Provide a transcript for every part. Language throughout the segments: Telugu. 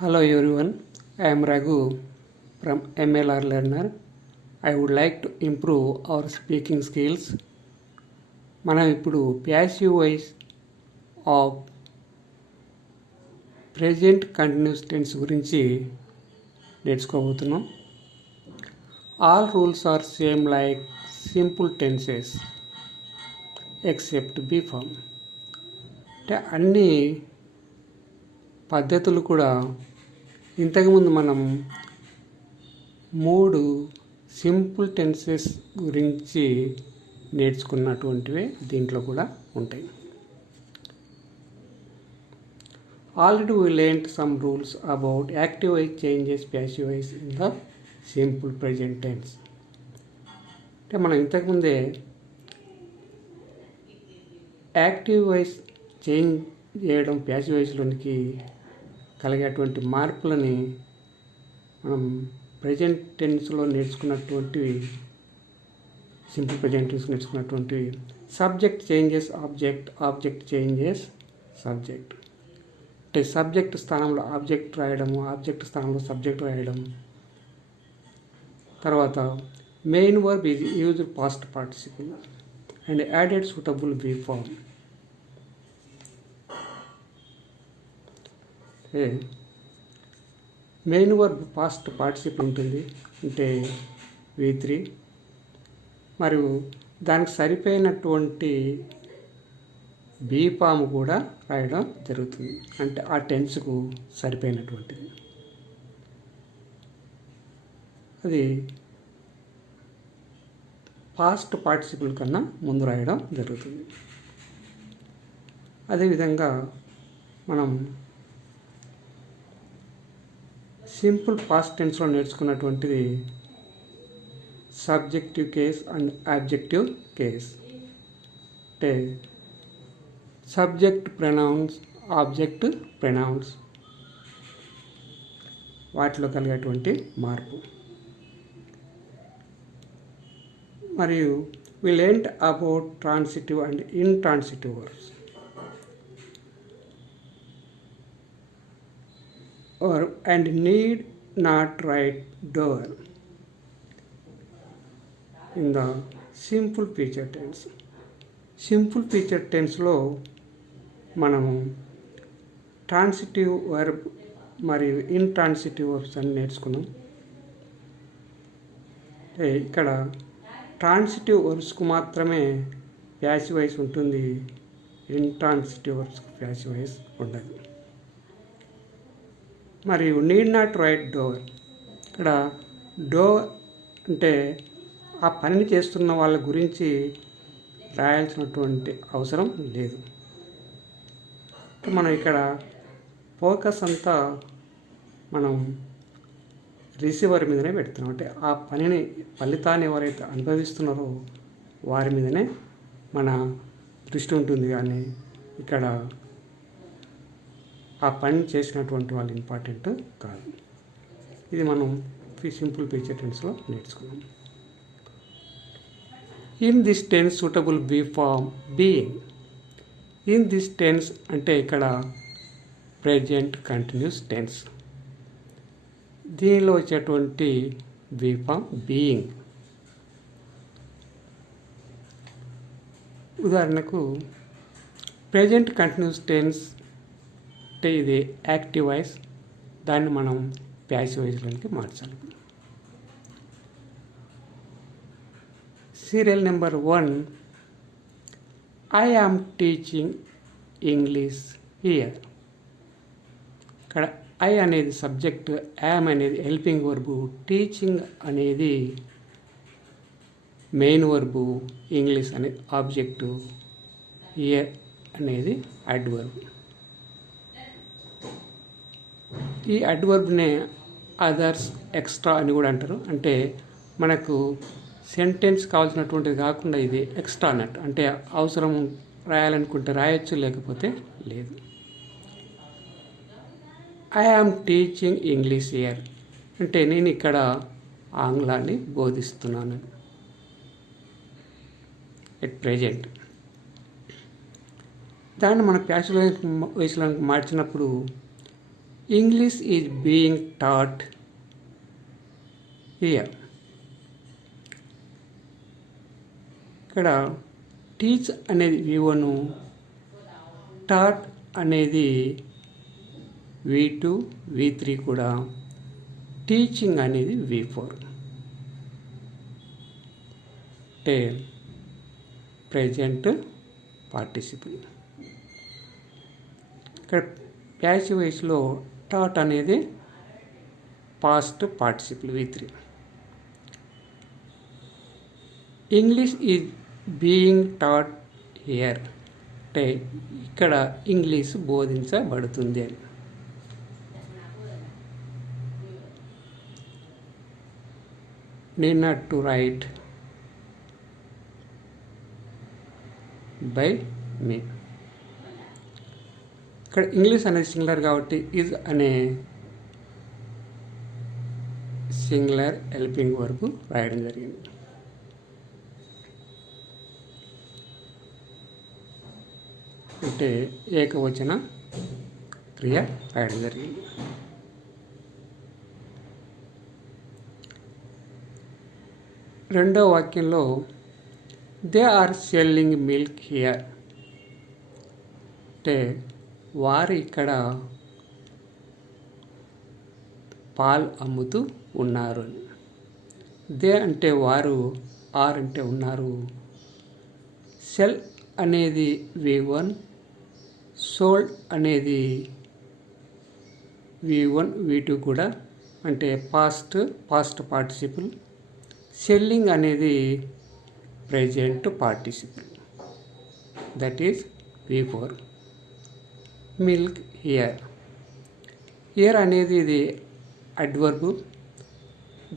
Hello everyone, I am Raghu from MLR Learner. I would like to improve our speaking skills. మనం ఇప్పుడు passive voice of present continuous tense గురించి నేర్చుకోబోతున్నాం. All rules are same like simple tenses except be form. అంటే అన్ని పద్ధతులు కూడా ఇంతకుముందు మనం 3 సింపుల్ టెన్సెస్ గురించి నేర్చుకున్నటువంటివే దీంట్లో కూడా ఉంటాయి. Already we learned some rules about active voice changes passive voice in the simple present tense. అంటే మనం ఇంతకుముందే యాక్టివ్ వాయిస్ చేంజ్ చేయడం ప్యాసివ్ వాయిస్లోనికి కలిగేటువంటి మార్పులని మనం ప్రజెంట్ టెన్స్లో నేర్చుకున్నటువంటివి, సింపుల్ ప్రజెంట్ టెన్స్ నేర్చుకున్నటువంటివి subject changes object, object changes subject. అంటే సబ్జెక్ట్ స్థానంలో ఆబ్జెక్ట్ రాయడము, ఆబ్జెక్ట్ స్థానంలో సబ్జెక్ట్ రాయడం. తర్వాత main verb is used past participle and added suitable be form. Main verb past participle ఉంటుంది, అంటే V3, మరియు దానికి సరిపోయినటువంటి బీ ఫామ్ కూడా రాయడం జరుగుతుంది, అంటే ఆ టెన్స్కు సరిపోయినటువంటిది. అది పాస్ట్ పార్టిసిపుల్ కన్నా ముందు రాయడం జరుగుతుంది. అదేవిధంగా మనం సింపుల్ పాస్ట్ టెన్స్లో నేర్చుకున్నటువంటిది subjective case and objective case. అంటే సబ్జెక్ట్ ప్రొనౌన్స్, ఆబ్జెక్ట్ ప్రొనౌన్స్, వాటిలో కలిగేటువంటి మార్పు. మరియు we learnt about transitive and intransitive verbs. And need not write door in the simple future tense. Simple future టెన్స్లో మనము ట్రాన్సిటివ్ వర్బ్ మరియు ఇంట్రాన్సిటివ్ వర్బ్స్ అని నేర్చుకున్నాం. ఇక్కడ ట్రాన్సిటివ్ వర్బ్స్కు మాత్రమే ప్యాసివ్ వాయిస్ ఉంటుంది, ఇంట్రాన్సిటివ్ వర్బ్స్కు ప్యాసివ్ వాయిస్ ఉండదు. మరియు నీడ్ నాట్ రైట్ డోర్. ఇక్కడ డోర్ అంటే ఆ పనిని చేస్తున్న వాళ్ళ గురించి రాయాల్సినటువంటి అవసరం లేదు. మనం ఇక్కడ ఫోకస్ అంతా మనం రిసీవర్ మీదనే పెడుతున్నాం. అంటే ఆ పనిని, ఫలితాన్ని ఎవరైతే అనుభవిస్తున్నారో వారి మీదనే మన దృష్టి ఉంటుంది, కానీ ఇక్కడ ఆ పని చేసినటువంటి వాళ్ళు ఇంపార్టెంట్ కాదు. ఇది మనం సింపుల్ ఫ్యూచర్ టెన్స్లో నేర్చుకున్నాం. In this tense suitable be form being. In this tense అంటే ఇక్కడ ప్రెజెంట్ కంటిన్యూస్ టెన్స్, దీనిలో వచ్చేటువంటి బీ ఫార్మ్ బీయింగ్. ఉదాహరణకు ప్రెజెంట్ కంటిన్యూస్ టెన్స్ అంటే ఇది యాక్టివ్ వాయిస్, దాన్ని మనం ప్యాసివ్ వాయిస్లోనికి మార్చాలి. Serial number 1, I am teaching English here. ఇక్కడ ఐ అనేది సబ్జెక్ట్, యామ్ అనేది హెల్పింగ్ వర్బు, టీచింగ్ అనేది మెయిన్ వర్బు, ఇంగ్లీష్ అనేది ఆబ్జెక్టు, హియర్ అనేది అడ్వర్బ్. ఈ అడ్వర్బ్నే అదర్స్, ఎక్స్ట్రా అని కూడా అంటారు. అంటే మనకు సెంటెన్స్ కావాల్సినటువంటిది కాకుండా ఇది ఎక్స్ట్రా అన్నట్టు, అంటే అవసరం రాయాలనుకుంటే రాయొచ్చు, లేకపోతే లేదు. I am teaching English here అంటే నేను ఇక్కడ ఆంగ్లాన్ని బోధిస్తున్నాను ఎట్ ప్రెజెంట్. దాన్ని మన ప్యాసివ్ వాయిస్లోకి మార్చినప్పుడు English is being taught here. ఇక్కడ టీచ్ అనేది V1, టాట్ అనేది V2, V3 కూడా, టీచింగ్ అనేది V4. అంటే ప్రెజెంట్ పార్టిసిపుల్. ఇక్కడ ప్యాసివ్ వాయిస్లో టాట్ అనేది past participle V3. English is being taught here. అంటే ఇక్కడ ఇంగ్లీష్ బోధించబడుతుంది అని. need to write by me. ఇక్కడ ఇంగ్లీష్ అనేది సింగులర్ కాబట్టి ఈజ్ అనే సింగులర్ హెల్పింగ్ వర్బ్ రాయడం జరిగింది. అంటే ఏకవచన క్రియ రాయడం జరిగింది. రెండో వాక్యంలో they are selling milk here. అంటే వారు ఇక్కడ పాలు అమ్ముతూ ఉన్నారు అని. దే అంటే వారు, ఆర్ అంటే ఉన్నారు. సెల్ అనేది V1, సోల్డ్ అనేది V1, V2 కూడా, అంటే పాస్ట్ పార్టిసిపుల్. సెల్లింగ్ అనేది present participle, that is V4. Milk here. Here అనేది ఇది అడ్వర్బ్.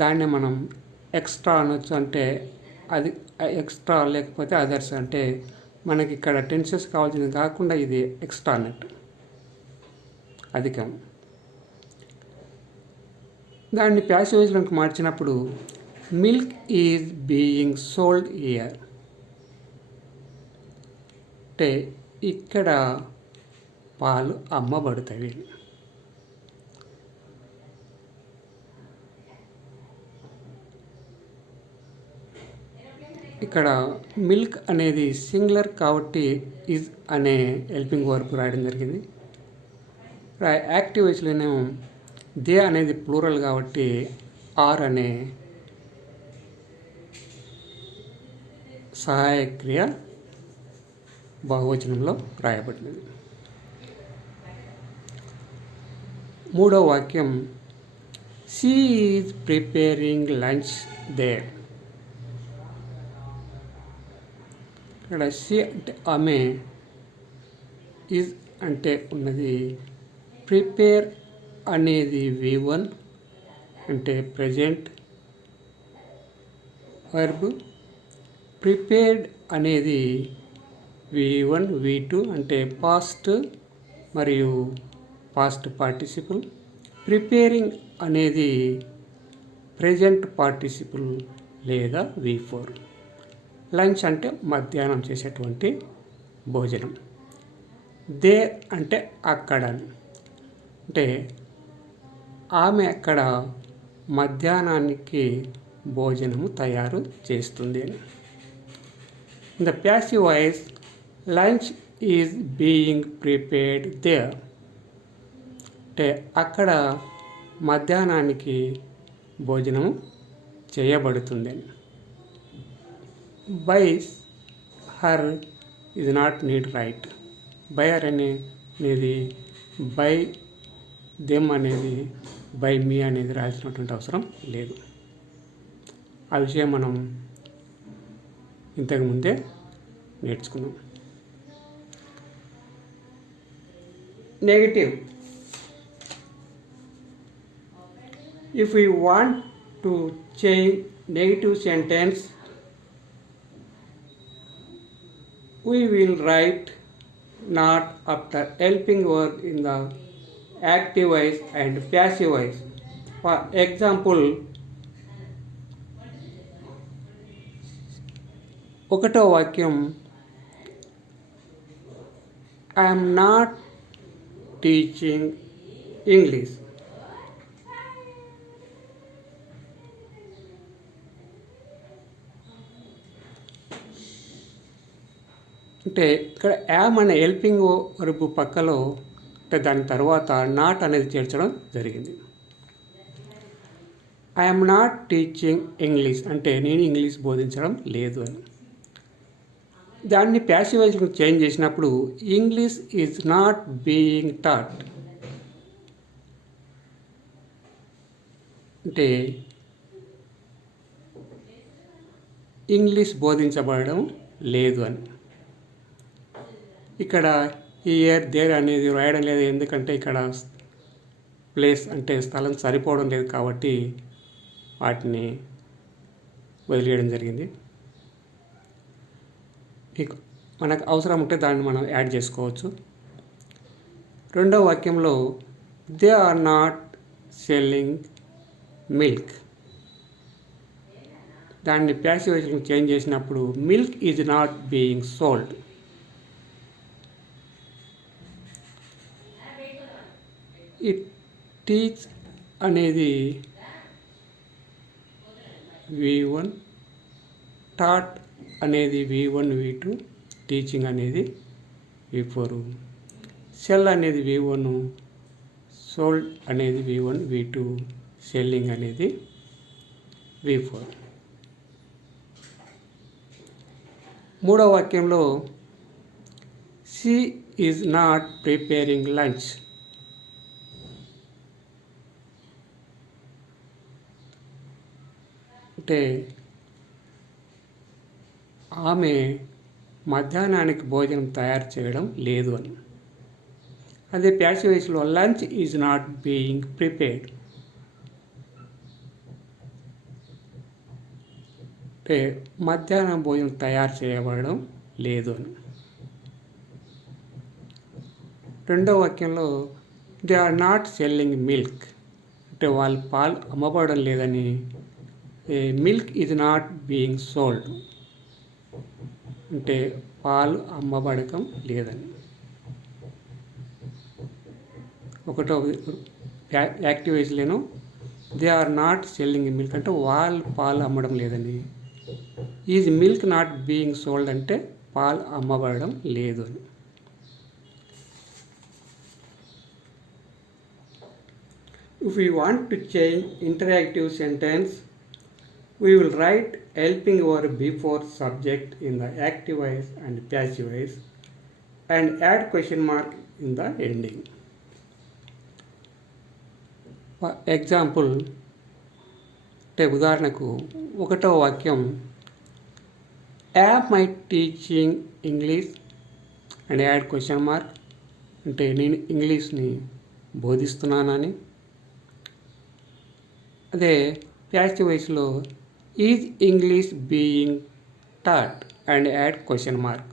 దాన్ని మనం ఎక్స్ట్రా అనొచ్చు. అంటే అది ఎక్స్ట్రా లేకపోతే అదర్స్. అంటే మనకి ఇక్కడ టెన్సెస్ కావాల్సింది కాకుండా ఇది ఎక్స్ట్రా అన్నట్టు, అధికం. దాన్ని ప్యాసివ్ వాయిస్లోకి మార్చినప్పుడు milk is being sold here. అంటే ఇక్కడ పాలు అమ్మబడతాయి. ఇక్కడ మిల్క్ అనేది సింగులర్ కాబట్టి ఈజ్ అనే హెల్పింగ్ వర్బ్ రాయడం జరిగింది. యాక్టివ్ వాయిస్లోనేమో దే అనేది ప్లూరల్ కాబట్టి ఆర్ అనే సహాయక క్రియ బహువచనంలో రాయబడినది. మూడో వాక్యం she is preparing lunch there. ఇక్కడ షీ అంటే ఆమె, ఈజ్ అంటే ఉన్నది, ప్రిపేర్ అనేది V1 అంటే ప్రజెంట్ వర్బ్, ప్రిపేర్డ్ అనేది V1, V2 అంటే పాస్ట్ మరియు పాస్ట్ పార్టిసిపుల్, ప్రిపేరింగ్ అనేది ప్రెజెంట్ పార్టిసిపుల్ లేదా V4. లంచ్ అంటే మధ్యాహ్నం చేసేటువంటి భోజనం. దే అంటే అక్కడ, అంటే ఆమె అక్కడ మధ్యాహ్నానికి భోజనము తయారు చేస్తుంది అని. In the passive voice lunch is being prepared there. అంటే అక్కడ మధ్యాహ్నానికి భోజనం చేయబడుతుంది అని. By her is not need write. By her అనేది బై దెమ్ అనేది బై మీ అనేది రాయాల్సినటువంటి అవసరం లేదు. ఆ విషయం మనం ఇంతకుముందే నేర్చుకున్నాం. Negative. If we want to change negative sentence, we will write not after helping verb in the active voice and passive voice. For example, ఒకటో వాక్యం I am not teaching English. అంటే ఇక్కడ యామ్ అనే హెల్పింగ్ వర్బ్ పక్కలో అంటే దాని తర్వాత నాట్ అనేది చేర్చడం జరిగింది. ఐఎమ్ నాట్ టీచింగ్ ఇంగ్లీష్ అంటే నేను ఇంగ్లీష్ బోధించడం లేదు అని. దాన్ని ప్యాసివ్ వాయిస్కి చేంజ్ చేసినప్పుడు English is not being taught అంటే ఇంగ్లీష్ బోధించబడడం లేదు అని. ఇక్కడ హియర్ దేర్ అనేది రాయడం లేదు, ఎందుకంటే ఇక్కడ ప్లేస్ అంటే స్థలం సరిపోవడం లేదు కాబట్టి వాటిని వదిలేయడం జరిగింది. మనకు అవసరం ఉంటే దాన్ని మనం యాడ్ చేసుకోవచ్చు. రెండవ వాక్యంలో they are not selling milk, దాన్ని ప్యాసివ్ వాయిస్కి చేంజ్ చేసినప్పుడు milk is not being sold. It teach అనేది V1, టాట్ అనేది V1 V2, టీచింగ్ అనేది V4, సెల్ అనేది V1, సోల్డ్ అనేది V1 V2, సెల్లింగ్ అనేది V4. మూడవ వాక్యంలో she is not preparing lunch, అంటే ఆమె మధ్యాహ్నానికి భోజనం తయారు చేయడం లేదు అని. అదే ప్యాసివ్ వాయిస్లో lunch is not being prepared అంటే మధ్యాహ్నం భోజనం తయారు చేయబడడం లేదు అని. రెండవ వాక్యంలో they are not selling milk అంటే వాళ్ళు పాలు అమ్మబడడం లేదని. Milk is not being sold అంటే పాలు అమ్మబడటం లేదని. ఒకటో యాక్టివ్ వాయిస్లోను they are not selling milk అంటే వాళ్ళు పాలు అమ్మడం లేదని. Is milk not being sold అంటే పాలు అమ్మబడడం లేదు అని. If we want to change interactive sentence, we will write helping verb before subject in the active voice and passive voice and add question mark in the ending. For example, ఉదాహరణకు ఒకటవ వాక్యం am I teaching English and add question mark అంటే నేను ఇంగ్లీష్ని బోధిస్తున్నానని. అదే ప్యాసివ్ వాయిస్లో is English being taught and add question mark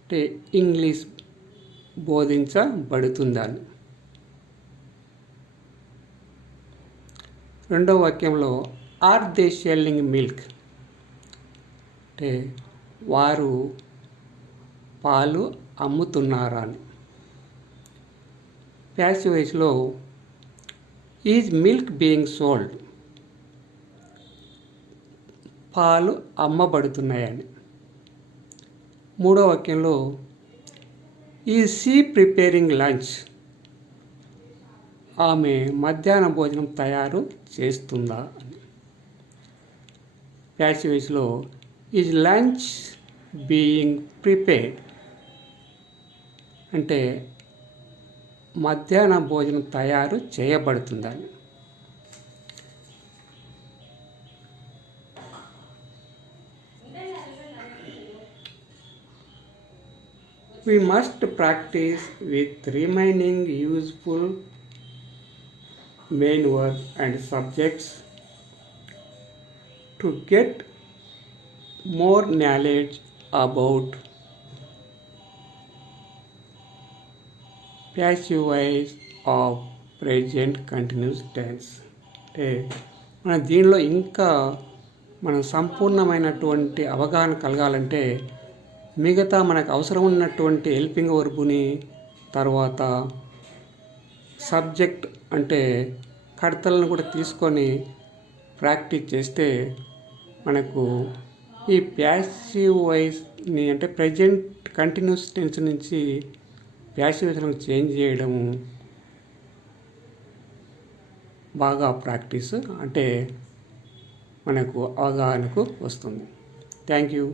అంటే ఇంగ్లీష్ బోధించబడుతుందని. రెండవ వాక్యంలో ఆర్ దే సెల్లింగ్ మిల్క్ అంటే వారు పాలు అమ్ముతున్నారా అని. ప్యాసివ్ వాయిస్లో ఈజ్ మిల్క్ బీయింగ్ సోల్డ్ పాలు అమ్మబడుతున్నాయని. మూడో వాక్యంలో ఈజ్ షీ ప్రిపేరింగ్ లంచ్ ఆమె మధ్యాహ్న భోజనం తయారు చేస్తుందా అని. ప్యాసివ్ వాయిస్లో ఈజ్ లంచ్ బీయింగ్ ప్రిపేర్డ్ అంటే మధ్యాహ్న భోజనం తయారు చేయబడుతుందని. We must practice with remaining useful main verb and subjects to get more knowledge about passive voice of present continuous tense. అంటే మన దీనిలో ఇంకా మనం సంపూర్ణమైనటువంటి అవగాహన కలగాలంటే మిగతా మనకు అవసరం ఉన్నటువంటి హెల్పింగ్ వర్బుని తర్వాత సబ్జెక్ట్ అంటే కడతలను కూడా తీసుకొని ప్రాక్టీస్ చేస్తే మనకు ఈ ప్యాసివ్ వాయిస్ని అంటే ప్రజెంట్ కంటిన్యూస్ టెన్స్ నుంచి ప్యాసివ్ వాయిస్లకు చేంజ్ చేయడము బాగా ప్రాక్టీస్ అంటే మనకు అవగాహనకు వస్తుంది. Thank you.